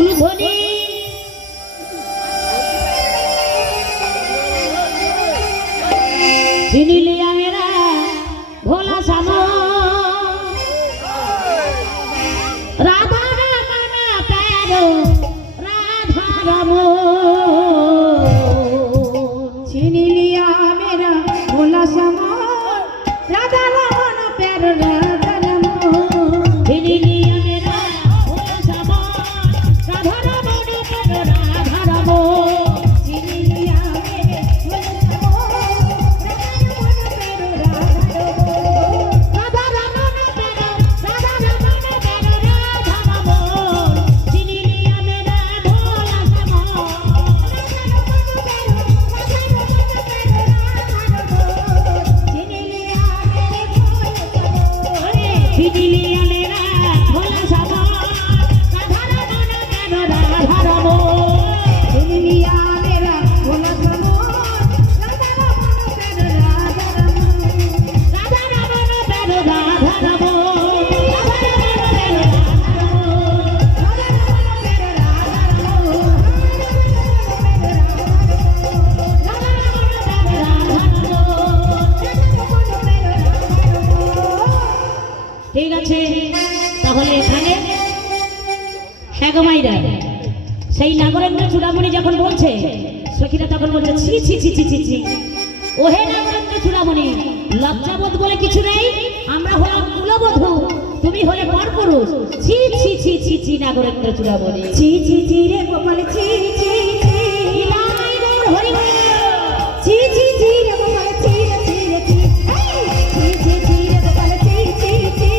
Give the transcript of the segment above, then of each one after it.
উলুধ্বনি চিনি লিয়া মেরা ভোলা শ্যামা রাধা রমনা প্যারো রাধা রম চিনি লিয়া মেরা ভোলা শ্যামা রাধা রমনা প্যারো রাধা রম চিনি লিয়া মেরা ভোলা শ্যামা রাধা রমনা প্যারো রাধা রম চিনি লিয়া মেরা ভোলা শ্যামা রাধা রমনা প্যারো রাধা রমনা প্যারো রাধা রম চিনি লিয়া মেরা ভোলা শ্যামা চিনি লিয়া মেরা ভোলা শ্যামা রাধা রমনা প্যারো রাধা রম চিনি লিয়া মেরা ভোলা শ্যামা রাধা রমনা প্যারো রাধা রম রাধা রমনা প্যারো রাধা রম ঠিক আছে তাহলে এখানে হ্যাগমাইরা সেই নাগরেন্দ্র চূড়ামণি যখন বলছে সখীরা তখন বলছে ছি ছি ছি ছি ছি ছি ওহে নাগরেন্দ্র চূড়ামণি লজ্জাবোধ বলে কিছু নেই আমরা হলাম কুলবধূ তুমি হলে পরপুরুষ ছি ছি ছি ছি ছি নাগরেন্দ্র চূড়ামণি ছি ছি ছি রে গোপাল ছি ছি ছি নাই গৌর হরি বল ছি ছি ছি রে গোপাল ছি রে ছি রে ছি ছি ছি ছি রে গোপাল ছি ছি ছি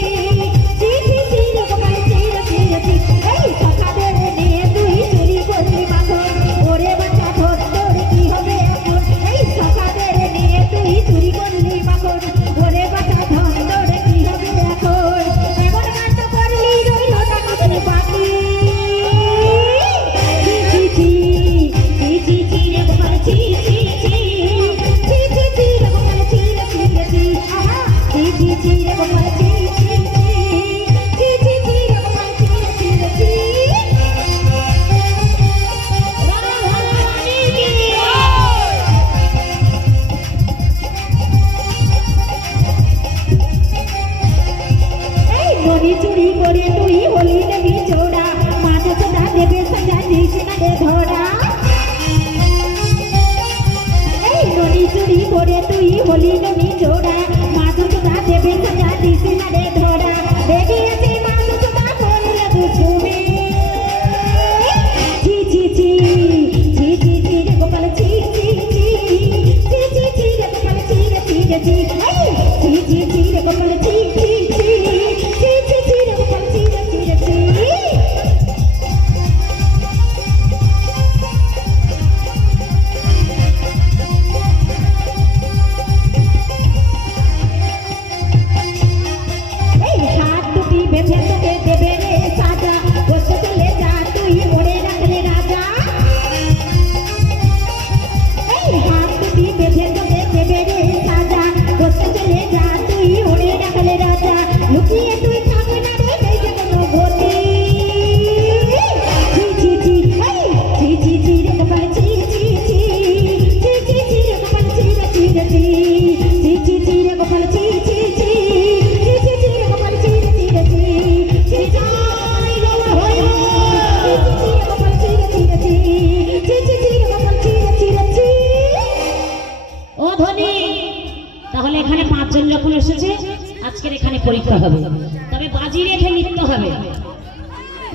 ছি ছি ছি রে গোপাল ছি রে ছি রে ছি এই সকালের নিয়ে তুই চুরি করলি মাখন ওরে বাচ্চা ধর তোর কি হবে এখন এই সকালের নিয়ে তুই চুরি করলি মাখন ওরে বাচ্চা ধর তোর কি হবে এখন এমন কাণ্ড করলি রইল না কিছু বাকি ছি ছি ছি ছি ছি রে গোপাল ছি ছি ছি ছি ছি ছি রে গোপাল ছি রে ছি রে ছি আহা ছি ছি ছি রে গোপাল ছি ছি ছি ছি ছি ছি রে গোপাল ছি রে ছি রে ছি রাধারানী কি এই মনি চুরি করে তুই হলি দেবী চোরা মাছ চোরা দেবে সাজা দিস না রে ধরা এই মনি চুরি করে তুই হলি দেবী চোরা মাছ চোরা দেবে সাজা দিস না রে ধরা দেখিয়েছি মাছ চোরা করলে দুষ্টুমি ছি ছি ছি ছি ছি ছি রে গোপাল ছি ছি ছি ছি ছি ছি রে গোপাল ছি রে ছি রে ছি ছি ছি ছি রে গোপাল ছি ছি ছি ছি ছি ছি রে গোপাল ছি রে ছি রে ছি এই হাত দুটি বেঁধে তোকে দেবে রে সাজা বসে চলে যা তুই ওরে রাখলে রাজা এই হাত দুটি বেঁধে তোকে দেবে রে সাজা বসে চলে যা তুই ওরে রাখলে রাজা লুকিয়ে তুই থাকবে না রে এই যে কোনো গতি ছি ছি ছি ছি ছি ছি রে গোপাল ছি ছি ছি ছি ছি ছি রে গোপাল ছি রে ছি রে ছি ছি ছি ছি রে গোপাল ছি ছি ছি ছি ছি ছি রে গোপাল ছি রে ছি রে ছি ছি জয় গৌর হরি বল ছি ছি ছি রে গোপাল ছি রে ছি রে ছি ছি ছি ছি রে গোপাল ছি রে ছি রে ছি ও ধ্বনি তাহলে এখানে পাঁচজন যখন এসেছে আজকের এখানে পরীক্ষা হবে তবে বাজি রেখে নৃত্য হবে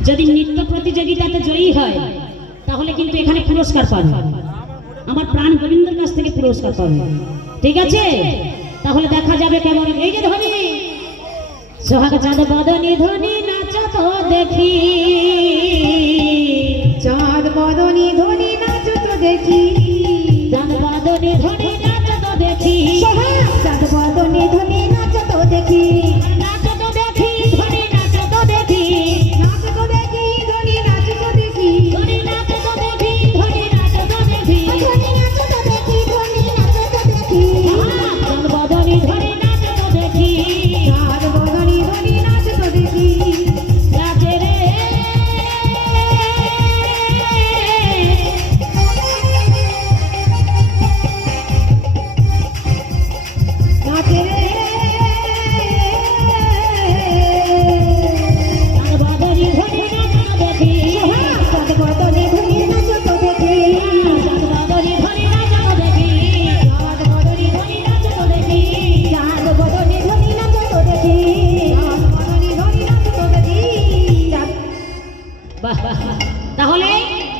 যদি নৃত্য প্রতিযোগিতাতে জয়ী হয় তাহলে কিন্তু এখানে পুরস্কার পাবে আমার প্রাণ গোবিন্দের কাছ থেকে পুরস্কার পাবে ঠিক আছে তাহলে দেখা যাবে কেমন এই যে ধ্বনি সোহাগ চাঁদ বদনী ধ্বনি নাচ তো দেখি চাঁদ বদনী ধ্বনি নাচ তো দেখি চাঁদ বদনী ধ্বনি নাচ তো দেখি সোহাগ চাঁদ বদনী ধ্বনি নাচ তো দেখি নাচ তো দেখি ধ্বনি নাচ তো দেখি নাচ তো দেখি ধ্বনি নাচ তো দেখি ধ্বনি নাচ তো দেখি ধ্বনি নাচ তো দেখি ধ্বনি নাচ তো দেখি ধ্বনি নাচ তো দেখি চাঁদ বদনী ধ্বনি নাচ তো দেখি চাঁদ বদনী ধ্বনি নাচ তো দেখি রাজে রে তাহলে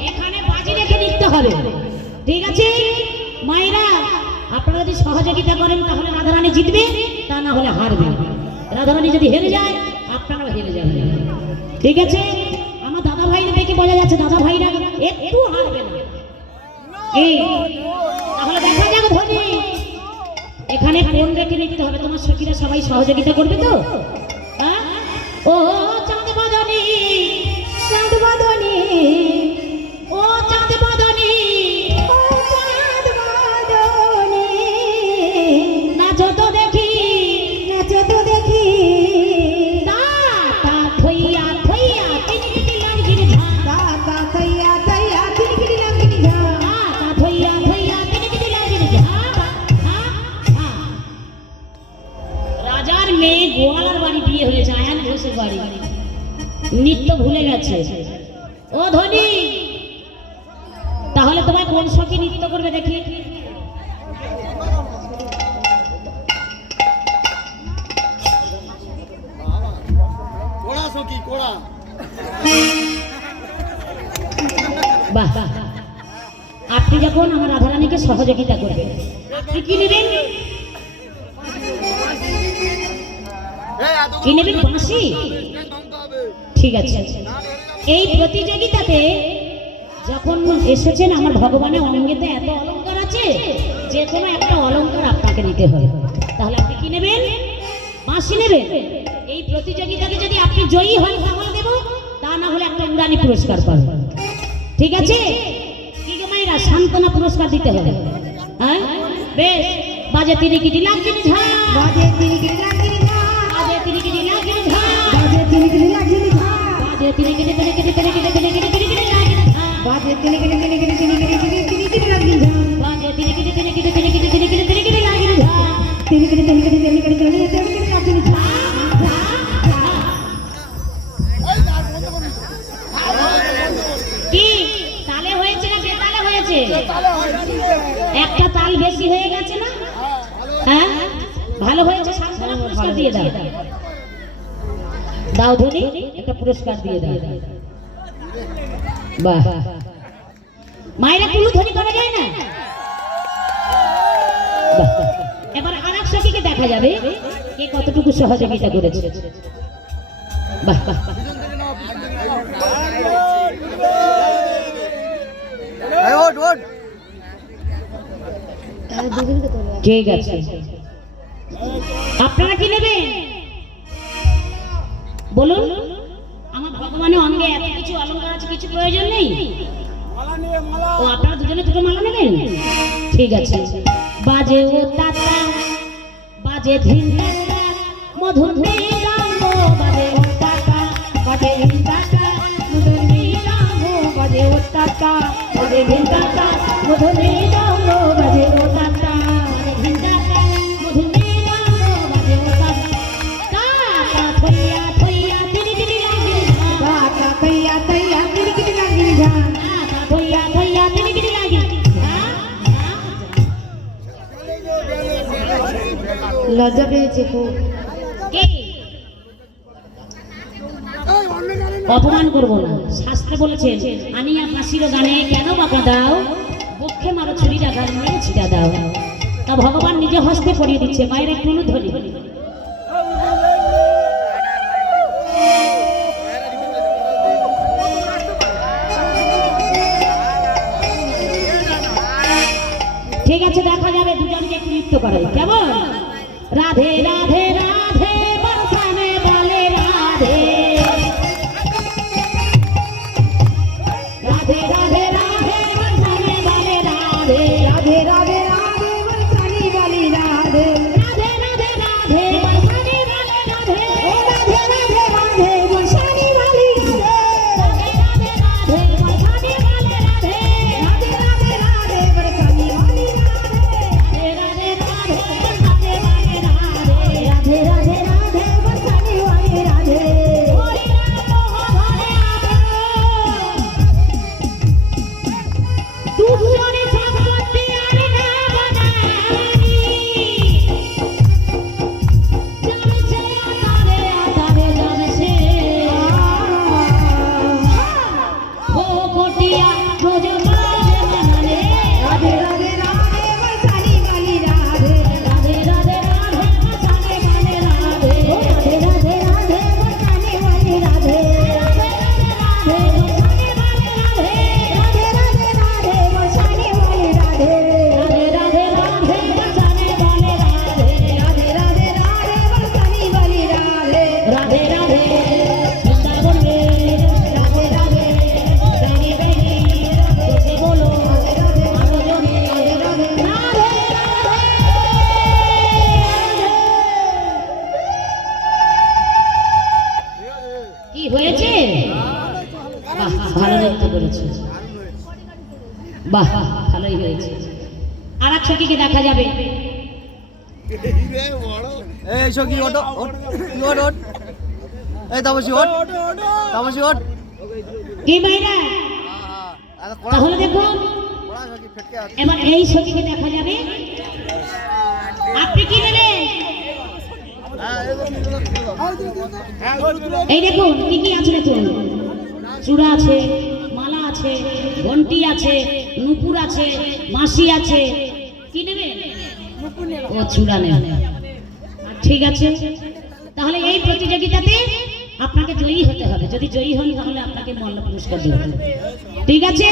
এখানে বাজি রেখে নিতে হবে, ঠিক আছে? মায়েরা আপনারা যদি সহযোগিতা করেন তাহলে রাধারানী জিতবে, তা না হলে হারবে। রাধারানী যদি হেরে যায় আপনারাও হেরে যাবেন, ঠিক আছে? আমার দাদা ভাইরা দেখে বোঝা যাচ্ছে দাদা ভাইরা একটু হারবে না। এই তাহলে দেখা যাক ধনী এখানে কোন রেখে নিতে হবে। তোমার সখীরা সবাই সহযোগিতা করবে তো? হ্যাঁ? ও চাঁদ বাঁধনি, চাঁদ বাঁধনি, ও চাঁদ বাঁধনি, ও চাঁদ বাঁধনি, নাচো তো দেখি, নাচো তো দেখি, তা থইয়া থইয়া কিনকিনি লাগছির ঝা, তা থইয়া থইয়া কিনকিনি লাগছির ঝা, তা থইয়া থইয়া কিনকিনি লাগছির ঝা। রাজার মেয়ে গোয়ালার বাড়ি বিয়ে হয়েছে, আয়ান ঘোষের বাড়ি, নৃত্য ভুলে গেছে। ও ধনী, তাহলে তোমায় কোন সখী নৃত্য করবে দেখি? বাহ, আপনি যখন আমার রাধারানীকে সহযোগিতা করবেন, আপনি কি নেবেন? কি নেবেন? বাঁশি? ঠিক আছে। এই প্রতিযোগিতাতে যখন এসেছেন আমার ভগবানের অঙ্গেতে এত অলংকার আছে, যে কোনো একটা অলংকার আপনাকে নিতে হবে। তাহলে আপনি কি নেবেন? বাঁশি নেবেন। এই প্রতিযোগিতাতে যদি আপনি জয়ী হন তাহলে দেব, তা না হলে একটা উড়ানি পুরস্কার পাবেন, ঠিক আছে? কি গো মায়েরা, সান্ত্বনা পুরস্কার দিতে হবে। হ্যাঁ বেশ, বাজে তিরিকিটি লাগছির ঝা, বাজে তিরিকিটি লাগছির ঝা, বাজে তিরিকিটি লাগছির ঝা, বাজে তিরিকিটি লাগছির ঝা, বাজে তিরিকিটি তিরিকিটি তিরিকিটি তিরিকিটি তিরিকিটি লাগছির ঝা, বাজে তিরিকিটি তিরিকিটি তিরিকিটি তিরিকিটি লাগছির ঝা, বাজে তিরিকিটি তিরিকিটি তিরিকিটি তিরিকিটি তিরিকিটি লাগছির ঝা, তিরিকিটি তিরিকিটি তিরিকিটি তিরিকিটি লাগছির ঝা। কি তালে হয়েছে না বেতালে হয়েছে? একটা তাল বেশি হয়ে গেছে না? হ্যাঁ ভালো হয়েছে, সান্ত্বনা পুরস্কার দিয়ে দাও। দাও ধনী, একটা পুরস্কার দিয়ে দাও। বাহ, মায়েরা কুলু ধনী করা যায় না? এবার আরেক সখীকে দেখা যাবে কে কতটুকু সহযোগিতা করেছে। বাহ বাহ, ঠিক আছে। আপনারা কি নেবেন বলুন? আমার ভগবানের অঙ্গে এত কিছু অলংকার আছে, কিছু প্রয়োজন নেই? ও আপনারা দুজনে দুটো মালা নেবেন, ঠিক আছে। বাজে ও তাতা, বাজে ধিন তাতা, মধুর নীলাম্ব, বাজে ও তাতা, বাজে ধিন তাতা, মধুর নীলাম্ব, বাজে ও তাতা, বাজে ধিন তাতা, মধুর নীলাম্ব, বাজে ও তাতা, বাজে ধিন তাতা, মধুর নীলাম্ব, বাজে ও তাতা, কাকা থইয়া থইয়া তিরিকিটি লাগছির ঝা, কাকা থইয়া থইয়া তিরিকিটি লাগছির ঝা, কাকা থইয়া থইয়া তিরিকিটি লাগছির ঝা। লজ্জা পেয়েছে খুব। অপমান করবো না, শাস্ত্রে বলেছে আনিয়া ফাঁসির গানে কেন বাঁকা দাও, বক্ষে মারো ছুরি রাখার মেয়ে ছিটা দাও। তা ভগবান নিজে হস্তে পড়িয়ে দিচ্ছে। মায়ের একটু ধরি, ঠিক আছে? দেখা যাবে দুজনকে একটু নৃত্য করে কেমন? রাধে রাধে রাধে বর্ষানে বলে রাধে, রাধে রাধে রাধে বর্ষানে বলে রাধে, রাধে রাধে রাধে বর্ষানে বলে রাধে, রাধে রাধে রাধে বর্ষানে বলে রাধে, ও রাধে রাধে রাধে বর্ষানে বলে রাধে, রাধে রাধে রাধে বর্ষানে বলে রাধে, রাধে রাধে রাধে বর্ষানে বলে রাধে, রাধে রাধে রাধে বর্ষানে বলে রাধে, রাধে রাধে রাধে বর্ষানে বলে রাধে। হরি রাম হরে রাম। रोज बाजे मनाने राधे राधे राधे बरसाने वाली राधे राधे राधे राधे बरसाने वाले राधे राधे राधे राधे बरसाने वाली राधे राधे राधे बरसाने वाले राधे राधे राधे राधे बरसाने वाली राधे राधे राधे राधे बरसाने वाले राधे राधे राधे राधे बरसाने वाली राधे राधे राधे वृंदावन में राधे राधे रानी बहनी जैसे बोलो राधे राधे आरो जोड़ी राधे राधे राधे কি হয়েছে? বাহ, ভালো দেখতে করেছো। বাহ, ভালোই হয়েছে। আর এক সখীকে দেখা যাবে। এই সখী ওঠ ওঠ ওঠ ওঠ এই তাপসী ওঠ তাপসী ওঠ কি মাইরা? তাহলে দেখুন এবার এই সখীকে দেখা যাবে। আপনি কি নেবেন? এই দেখুন কি কি আছে দেখুন। চূড়া আছে, মালা আছে, ঘন্টি আছে, নুপুর আছে, মাসি আছে। কি নেবেন? ও চূড়া নেবেন। ঠিক আছে, তাহলে এই প্রতিযোগিতাতে আপনাকে জয়ী হতে হবে। যদি জয়ী হন তাহলে আপনাকে মল্ল পুরস্কার দেব। ঠিক আছে,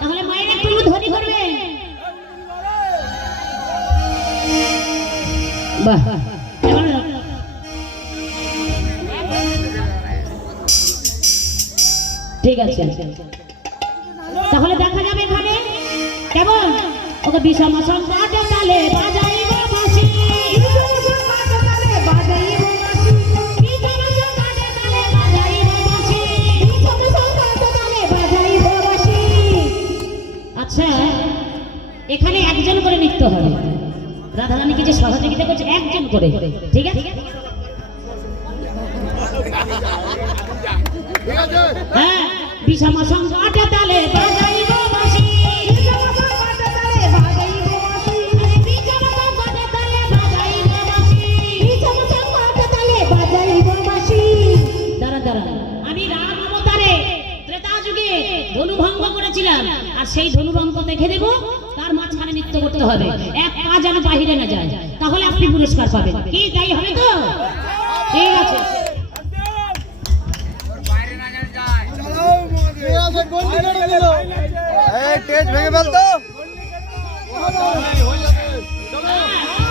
তাহলে মায়ের একটু ধ্বনি করবেন। বাহ, এবার ঠিক আছে, তাহলে দেখা যাবে এখানে কেমন ওকে বিষম সংকট তালে বাজাইব বাঁশি বিষম সংকট তালে বাজাইব বাঁশি বিষম সংকট তালে বাজাইব বাঁশি বিষম সংকট তালে বাজাইব বাঁশি। আচ্ছা, এখানে একজন করে নৃত্য হবে। রাধারানীকে যে সহযোগিতা করছে একজন করে, ঠিক আছে? হ্যাঁ, বিষম সংকট তালে বাজাইব বাঁশি বিষম সংকট তালে বাজাইব বাঁশি বিষম সংকট তালে বাজাইব বাঁশি বিষম সংকট তালে বাজাইব বাঁশি। দাঁড়া দাঁড়া, আমি রাম অবতারে ত্রেতা যুগে ধনুভঙ্গ করেছিলাম, আর সেই ধনুভঙ্গ দেখে দেব। তার মাঝখানে নৃত্য করতে হবে, এক পা যেন বাহিরে না যায়, তাহলে আপনি পুরস্কার পাবেন। কি তাই হবে তো? ঠিক আছে,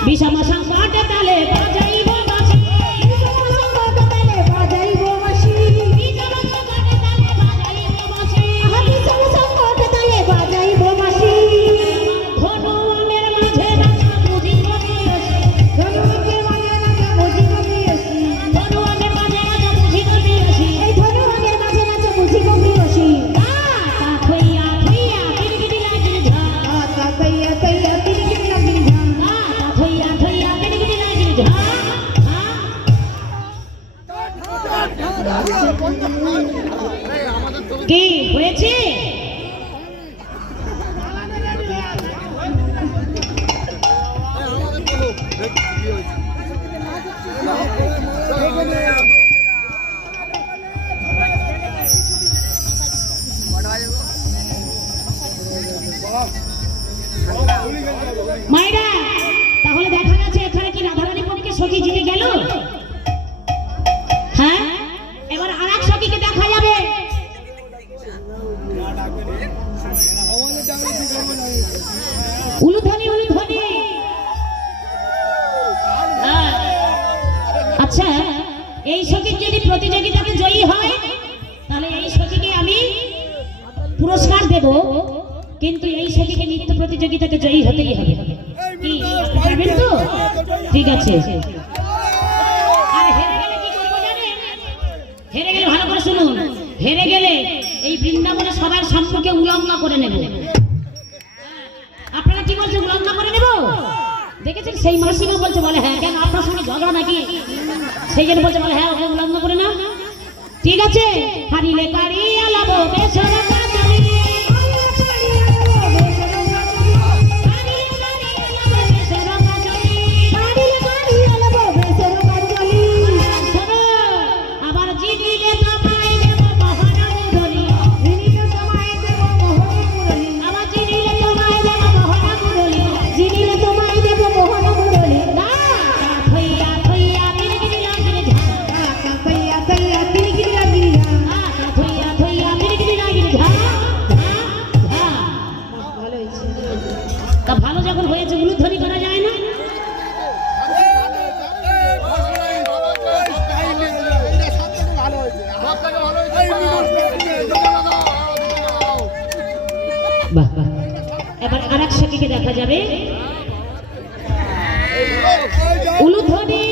বিষম সংকট তালে বাজাইব বাঁশি বিষম সংকট তালে বাজাইব বাঁশি বিষম সংকট তালে বাজাইব বাঁশি বিষম সংকট তালে বাজাইব বাঁশি। ধনু আমের মাঝে নাচা বুঝিব প্রিয়সী ধনু আমের মাঝে নাচা বুঝিব প্রিয়সী ধনু আমের মাঝে নাচা বুঝিব প্রিয়সী এই ধনু আমের মাঝে নাচা বুঝিব প্রিয়সী। তা থইয়া থইয়া কিরকিরি লাগিল ঝা তা থইয়া থইয়া কিরকিরি লাগিল ঝা থইয়া থইয়া কিরকিরি লাগিল ঝা। কি হয়েছে? মায়েরা, তাহলে দেখা গেছে এখানে কি রাধারানী পক্ষে সখী জিতে গেল। হ্যাঁ, এবার আর এক সখীকে দেখা যাবে। উলুধ্বনি উলুধ্বনি। হ্যাঁ, আচ্ছা, এই সখীর যদি প্রতিযোগিতাতে জয়ী হয় তাহলে এই সখীকে আমি পুরস্কার দেব, কিন্তু এই সখীকে নৃত্য প্রতিযোগিতাতে জয়ী হতেই হবে। কি পারবেন তো? ঠিক আছে। আর হেরে গেলে কি করবো জানেন? হেরে গেলে ভালো করে শুনুন, হেরে গেলে এই বৃন্দাবনে সবার সম্মুখে উলঙ্গ করে নেব। আপনারা কি বলছেন, উলঙ্গ করে নেব? দেখেছেন সেই মাসিমা বলছে, বলে হ্যাঁ, কেন আপনার সঙ্গে ঝগড়া নাকি? সেই জন্য বলছে, বলে হ্যাঁ, ওকে উলঙ্গ করে না। ঠিক আছে, হারিলে কারি আলাবো বেসরা কাজলি আবার জিনিলে তোমায় দেব মহারানী বলি জিনিলে তোমায় দেব বাহ বাহ। এবার আর এক সখীকে দেখা যাবে, উলুধ্বনি।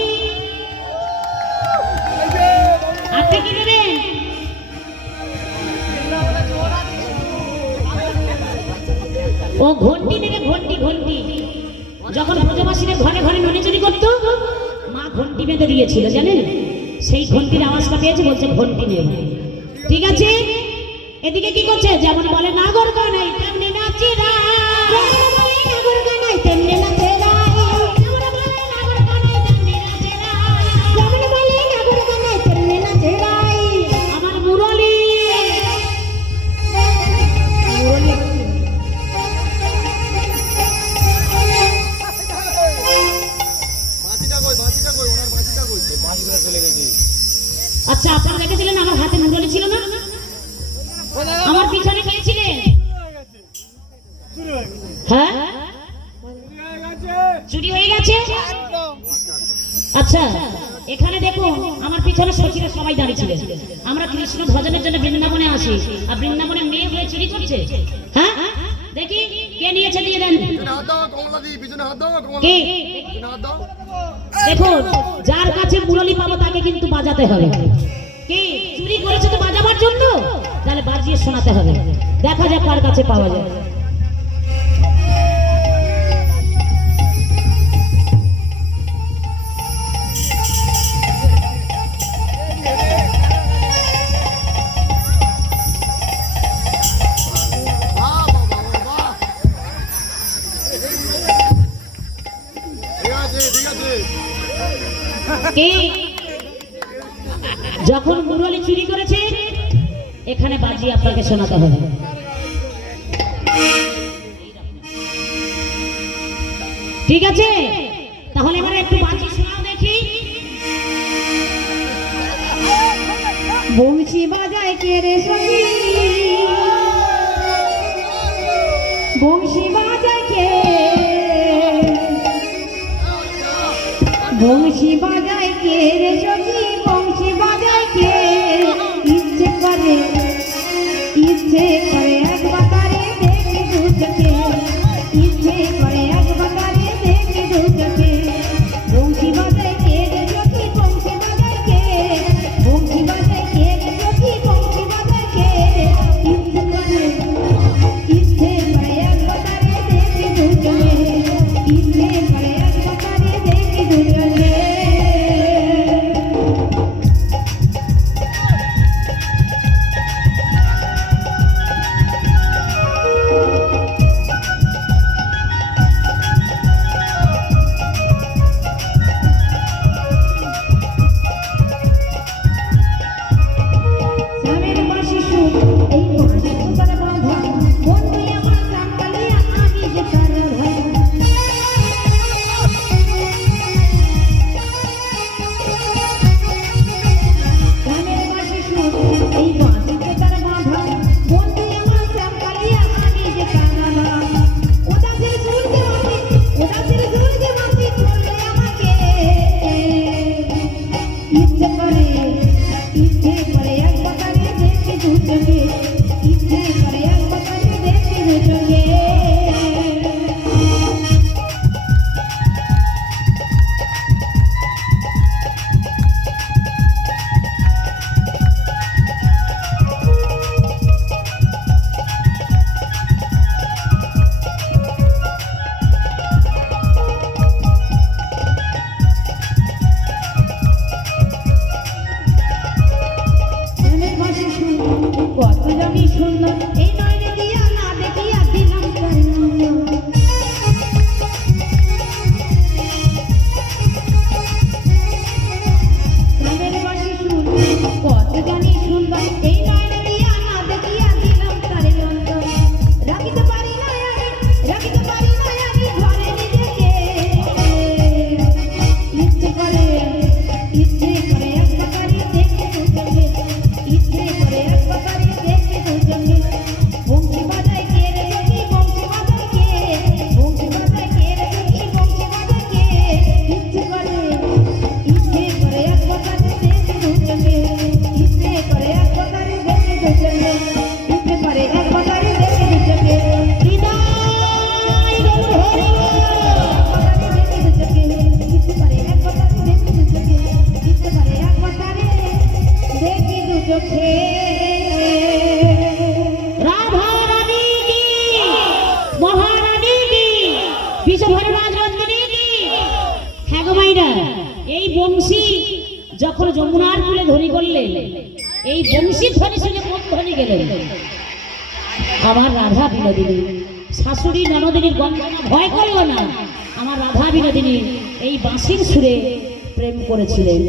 আপনি কি নেবেন? ও ঘন্টি নেবে, ঘন্টি ঘন্টি। যখন ব্রজবাসীরা ঘরে ঘরে ননিচুরি করতো, মা ঘন্টি বেঁধে দিয়েছিল জানেন, সেই ঘন্টির আওয়াজটা পেয়েছে, বলছে ঘন্টি নেব। ঠিক আছে, এদিকে কি করছে? যেমন বলে নাগর গানাই তেমনি নাচি রাই, নাগর গানাই তেমনি নাচে রাই, যেমন বলে নাগর গানাই তেমনি নাচে রাই, যেমন বলে নাগর গানাই তেমনি নাচে রাই। আমার মুরলি আচ্ছা, আপনারা দেখেছিলেন আমার হাতে মুরলি ছিল না? আমার পিছনে কে ছিলেন? হ্যাঁ, চুরি হয়ে গেছে। আচ্ছা, এখানে দেখো আমার পিছনে সখীরা সবাই দাঁড়িয়ে ছিলেন। আমরা কৃষ্ণ ভজনের জন্য বৃন্দাবনে আসি, আর বৃন্দাবনে মেয়ে হয়ে চুরি করছে। হ্যাঁ, দেখি কে নিয়েছে, দিয়ে দেন। কে? দেখো, যার কাছে মুরলি পাবো তাকে কিন্তু বাজাতে হবে। কি চুরি করেছে তো বাজাবার জন্য, তাহলে বাজিয়ে শোনাতে হবে। দেখা যাক কার কাছে পাওয়া যায়। কি যখন মুরলি চুরি করেছে, এখানে বাজি আপনাকে শোনাতে হবে। ঠিক আছে, তাহলে এবারে একটু বাজি শোনাও দেখি। বংশী বাজায় কে রে সখী, বংশী বাজায় কে, বংশী বাজায় কে রে সখী, বংশী বাজায় কে। ইচ্ছে করে একবার তারে দেখে দু চোখে, ইচ্ছে করে একবার তারে দেখে দু চোখে। বংশী বাজায় কে রে সখী, বংশী বাজায় কে, বংশী বাজায় কে রে সখী, বংশী বাজায় কে। ইচ্ছে করে একবার তারে দেখে দু চোখে, ইচ্ছে করে একবার তারে দেখে দু চোখে। শ্যামের বাঁশি সুর, এই বাঁশি সুতার বাঁধা, বন্ধু আমার প্রাণ কালিয়া, আমি যে তার ভাই। শ্যামের বাঁশি সুর, এই বাঁশি সুতার বাঁধা, বন্ধু আমার প্রাণ কালিয়া, আমি যে তার ভাই। উদাসের সুর যে বাঁশি, উদাসের সুর যে বাঁশি চললে আমাকে। ইচ্ছে করে একবার তারে দেখে দু চোখে, ইচ্ছে করে একবার তারে দেখে দু চোখে। শ্যামের বাঁশি সুর, কত জানি সুন্দর, এই নয়নে দিয়া না দেখিয়া দিলাম তার নন্দন। শ্যামের বাঁশি সুর, কত জানি সুন্দর, এই নয়নে দিয়া না দেখিয়া দিলাম তার নন্দন। রাখিতে পারি না আমি, রাখিতে পারি না আমি ঘরে নিজেকে। ইচ্ছে করে একবার তারে দেখে দু চোখে, ইচ্ছে করে একবার তারে দেখে দু চোখে। চোখে রাধা রানী কি মহারানী কি বিশ্বভরবাজ রঞ্জনী কি। হ্যাঁ গো মাইরা, এই বংশী যখন যমুনার কূলে ধ্বনি করলেন, এই বংশী ধ্বনি শুনে কোন ধ্বনি গেলেন? আমার রাধা বিনোদিনী। শাশুড়ি ননদিনীর গঞ্জনা ভয় করল না, আমার রাধা বিনোদিনী এই বাঁশির সুরে প্রেম করেছিলেন।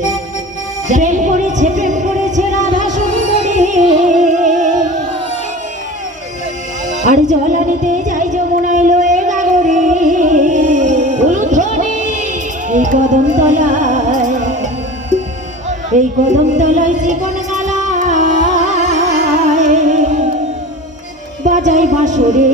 প্রেম করেছে রাধা সুন্দরী, আর জলানিতে যাই যমুনায় লয়ে গাগরে উলুধ্বনি। এই কদম তলায় জীবন গালায় বাজাই বাঁশরে।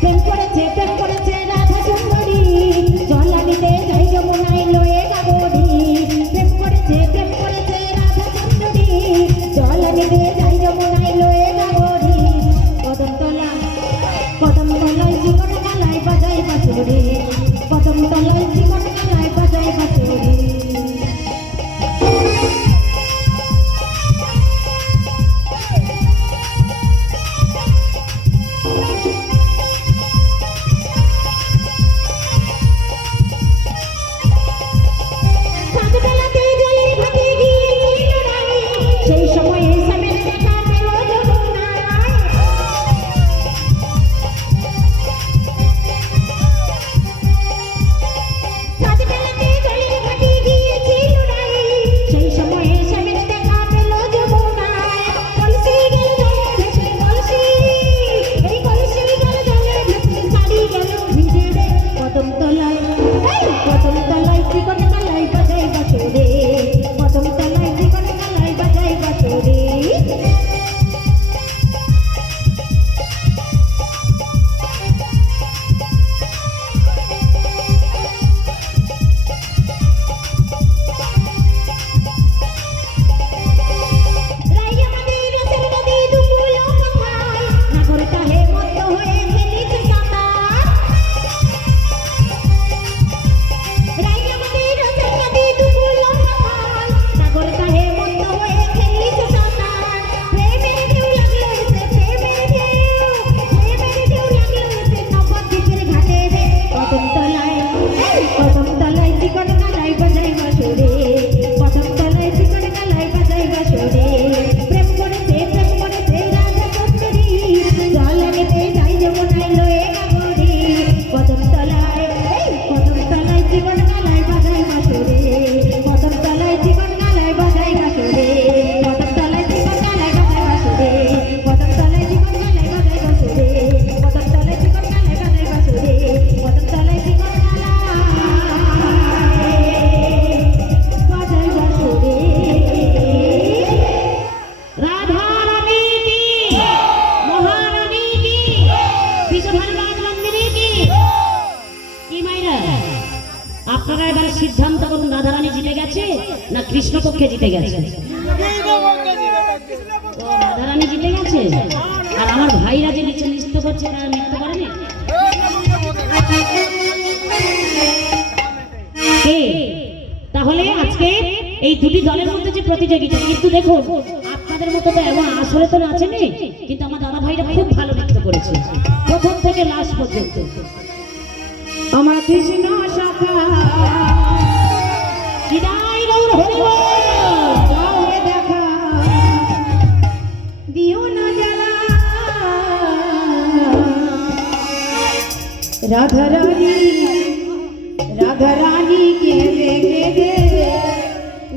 প্রেম করেছে রাধা সুন্দরী, জলানিতে যাই যমুনায় লয়ে গাগরি। প্রেম করেছে রাধা সুন্দরী, জলানিতে যাই যমুনায় লয়ে গাগরি। কদম তলায় জীবন গালায় বাজাই বাঁশরে, কদম তলায় জীবন গালায় বাজাই বাঁশরে। সেই সময়ে স্বামীর দেখা পেল যমুনায়। সাত বেলাতে জলের ঘাটে গিয়েছিল রাই, সেই সময়ে স্বামীর দেখা পেল যমুনায়। কলসি গেল জলে ভেসে, এই কলসি গেল জলে ভেসে, শাড়ি গেল ভিজে রে। কদম তলায় চিকন গালায় বাজাই বাঁশরে, কদম তলায় চিকন গালায় বাজাই বাঁশরে। রাই আমাদের রসের নদী দুকুল কোথায়, নাগর তাহে মত্ত হয়ে খেলিছে সাঁতার। রাই আমাদের রসের নদী দুকুল কোথায়, নাগর তাহে মত্ত হয়ে খেলিছে সাঁতার। প্রেমের ঢেউ লাগলো এসে, প্রেমের ঢেউ লাগলো এসে নবদ্বীপের ঘাটে রে। কদম তলায় চিকন গালায় বাজাই বাঁশরে, কদম তলায় চিকন গালায় বাজাই বাঁশরে। প্রেম করেছে রাধা সুন্দরী, জলানিতে যাই যমুনায় লয়ে গাগরি। কদম তলায় চিকন গালায় বাজাই বাঁশরে, কদম তলায় চিকন গালায় বাজাই বাঁশরে, কদম তলায় চিকন গালায় বাজাই বাঁশরে, কদম তলায় চিকন গালায় বাজাই বাঁশরে, কদম তলায় চিকন গালায় বাজাই বাঁশরে, কদম তলায় চিকন গালায় বাজাই বাঁশরে। রাধা রানী কি মহারানী কি বিশ্বভরবাজ রঞ্জনী কি। কি মাইরা, আপনারা এবার সিদ্ধান্ত করুন, রাধা রানী জিতে গেছে না কৃষ্ণপক্ষে জিতে গেছে? ও, রাধা রানী জিতে গেছে। আর আমার ভাইরা যে নিচে নৃত্য করছে তারা নৃত্য করেনি। কে? তাহলে আজকে এই দুটি দলের মধ্যে যে প্রতিযোগিতা, কিন্তু দেখুন আপনাদের মতো তো এমন আসরে তো নাচেনি, কিন্তু আমার দাদা ভাইরা খুব ভালো নৃত্য করেছে প্রথম থেকে লাস্ট পর্যন্ত। আমার কৃষ্ণ শাখা হৃদয় গৌর হরি বল, যাও হে দেখা দিও না জ্বালা। রাধা রানী কেঁদে কেঁদে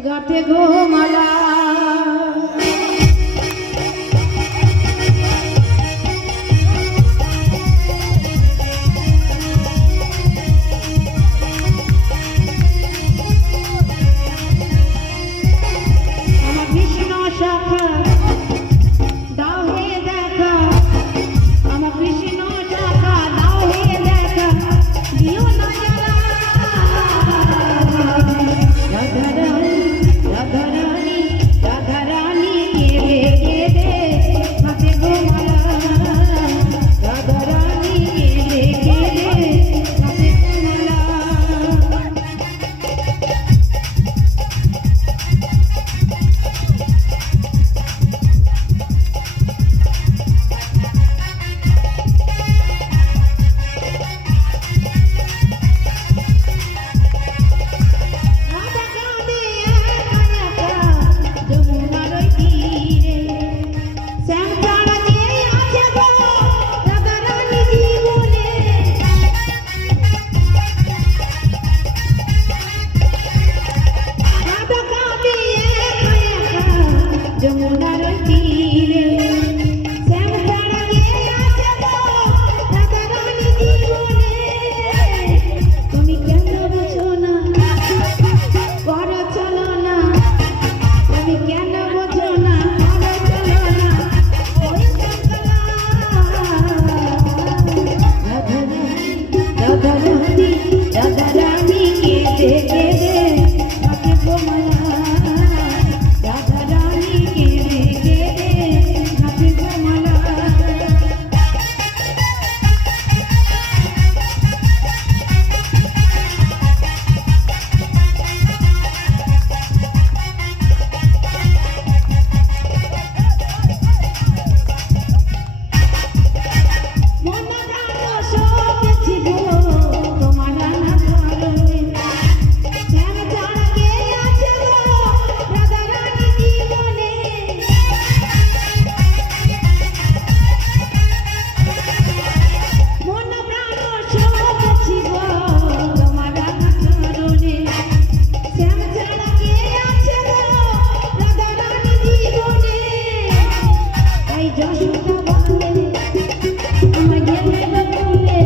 গাঁথে গো মালা। আমার কৃষ্ণ শাখা দাও হে দেখা, আমার কৃষ্ণ শাখা দাও হে দেখা দিও না জ্বালা। রাধা রানী তাই যশোদা বলে আমার গেলে গো বলে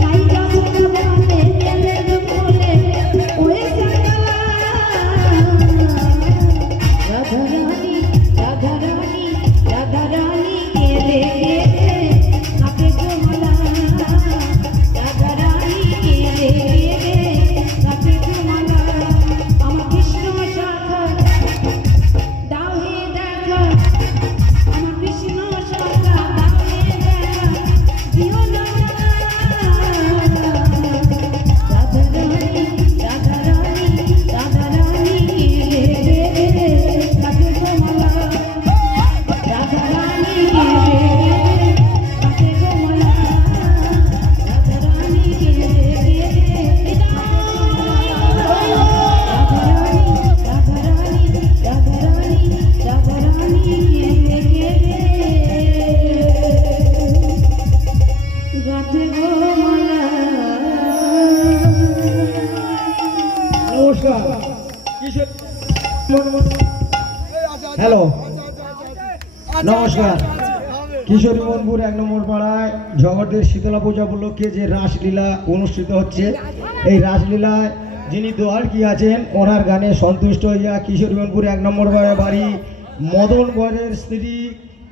তাই যশোদা বলে গেলে গো বলে ওই সাকালা রাধারানী রাধারানী রাধারানী গেলে গেলে হাতে গোমালা রাধারানী গেলে গেলে হাতে গোমালা আমার কৃষ্ণ শাখা দাও হে দেখা আমার কৃষ্ণ শাখা দাও হে দেখা দিও না রাধারানী রাধারানী রাধারানী গেলে গেলে হাতে গোমালা রাধারানী গেলে গেলে হাতে গোমালা রাধারানী গেলে গেলে রাধারানী গেলে গেলে গাতে গোমালা নমস্কার হ্যালো নমস্কার কিশোরী মনপুর 1 নম্বর পাড়ায় জগতের শীতলা পূজা উপলক্ষে যে রাসলীলা অনুষ্ঠিত হচ্ছে, এই রাসলীলায় যিনি দোয়াল কি আছেন ওনার গানে সন্তুষ্ট হইয়া কিশোরী মনপুর 1 নম্বর পাড়ায় বাড়ি মদন বরের স্ত্রী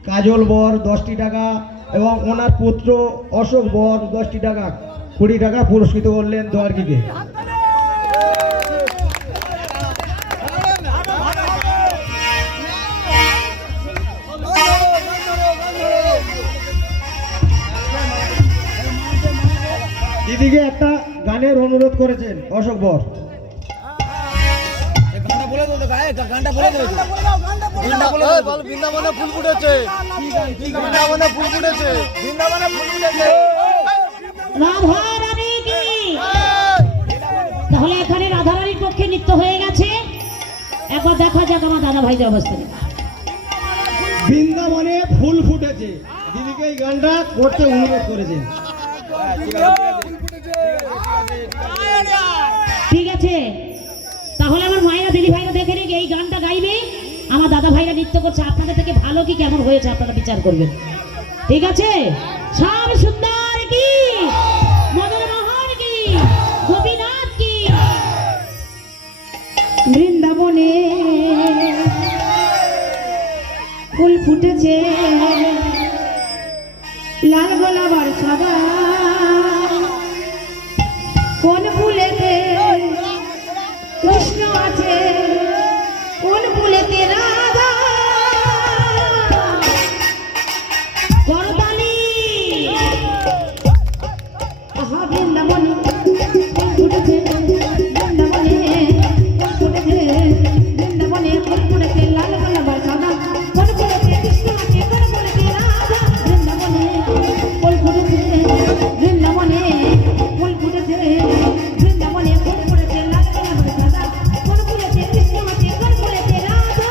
কাজল বর 10টি টাকা এবং ওনার পুত্র অশোক বর 10টি টাকা 20 টাকা পুরস্কৃত করলেন দোয়ারকিকে। দিদিকে একটা গানের অনুরোধ করেছেন অশোক বর। বৃন্দাবনে ফুল ফুটেছে, বৃন্দাবনে ফুল ফুটেছে, বৃন্দাবনে ফুল ফুটেছে। রাধা রানী কি? তাহলে এখানে রাধা রানীর পক্ষে নৃত্য হয়ে গেছে। একবার দেখা যাক আমার দাদা ভাইদের অবস্থা। বৃন্দাবনে ফুল ফুটেছে, দিদিকে এই গানটা করতে অনুরোধ করেছেন। ঠিক আছে, তাহলে আমার মায়েরা দিদি ভাইরা দেখে নিক, এই গানটা গাইবে, আমার দাদা ভাইরা নৃত্য করছে, আপনাদের থেকে ভালো কি কেমন হয়েছে আপনারা বিচার করবেন। ঠিক আছে, শ্যাম সুন্দর কি, মদন মোহন কি, গোপীনাথ কি। বৃন্দাবনে ফুল ফুটেছে, লাল গোলাপ আর সাদা, কোন ফুলেতে কৃষ্ণ আছে, কোন ফুলেতে রাধা। করতালি। আহা বৃন্দাবনে ফুল ফুটেছে, বৃন্দাবনে ফুল ফুটেছে, বৃন্দাবনে ফুল ফুটেছে, লাল গোলাপ আর সাদা, কোন ফুলেতে কৃষ্ণ আছে, কোন ফুলেতে রাধা। বৃন্দাবনে ফুল ফুটেছে, বৃন্দাবনে ফুল ফুটেছে, বৃন্দাবনে ফুল ফুটেছে, লাল গোলাপ আর সাদা, কোন ফুলেতে কৃষ্ণ আছে, কোন ফুলেতে রাধা।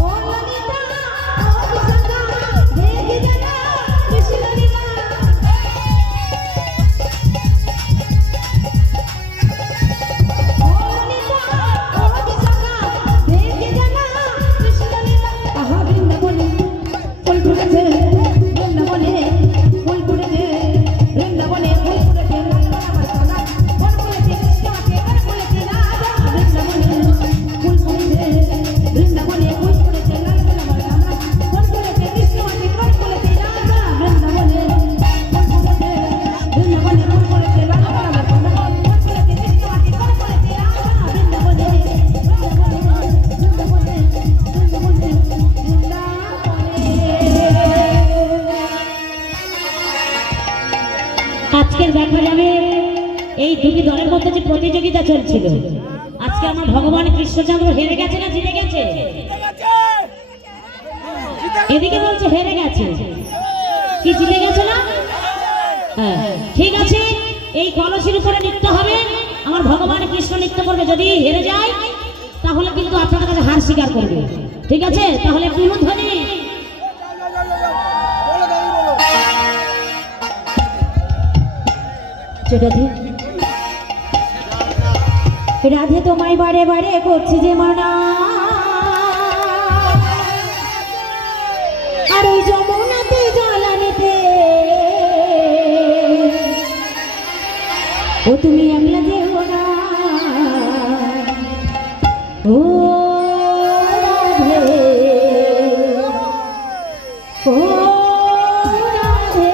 ও ললিতা ও বিশাখা দেখি জানা কৃষ্ণ লীলা। ও ললিতা ও বিশাখা দেখি জানা কৃষ্ণ লীলা। আহা বৃন্দাবনে ফুল ফুটেছে, বৃন্দাবনে ফুল ফুটেছে, বৃন্দাবনে ফুল ফুটেছে, লাল গোলাপ আর সাদা, কোন ফুলেতে কৃষ্ণ আছে, কোন ফুলেতে রাধা। বৃন্দাবনে ফুল ফুটেছে, বৃন্দাবনে ফুল ফুটেছে, লাল গোলাপ আর সাদা, কোন ফুলেতে কৃষ্ণ আছে, কোন ফুলেতে রাধা। বৃন্দাবনে ফুল ফুটেছে, বৃন্দাবনে ফুল ফুটেছে, লাল গোলাপ আর সাদা, কোন ফুলেতে কৃষ্ণ আছে, কোন ফুলেতে রাধা। বৃন্দাবনে বৃন্দাবনে বৃন্দাবনে আজকের দেখা যাবে এই দুটি দলের মধ্যে যে প্রতিযোগিতা চলছিল, আজকে আমার ভগবান কৃষ্ণচন্দ্র হেরে গেছে না জিতে গেছে? এদিকে বলছে হেরে গেছে, কি জিতে গেছে না? হ্যাঁ ঠিক আছে, এই কলসির উপরে নৃত্য হবে, আমার ভগবান কৃষ্ণ নৃত্য করবে। যদি হেরে যায় তাহলে কিন্তু আপনাদের কাছে হার স্বীকার করবে। ঠিক আছে, তাহলে একটু উলুধ্বনি। রাধে রাধে তোমায় বারে বারে করছি যে মানা, আর ওই যমুনাতে জ্বালানিতে ও তুমি একলা যেও না। ও রাধে ও রাধে।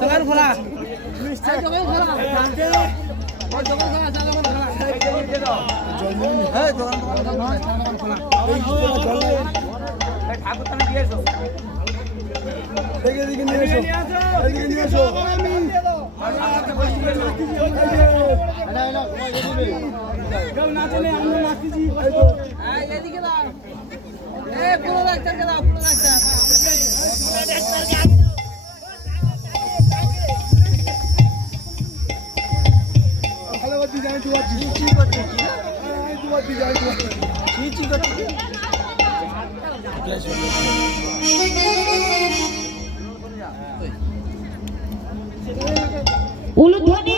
দোকান খোলা উলুধ্বনি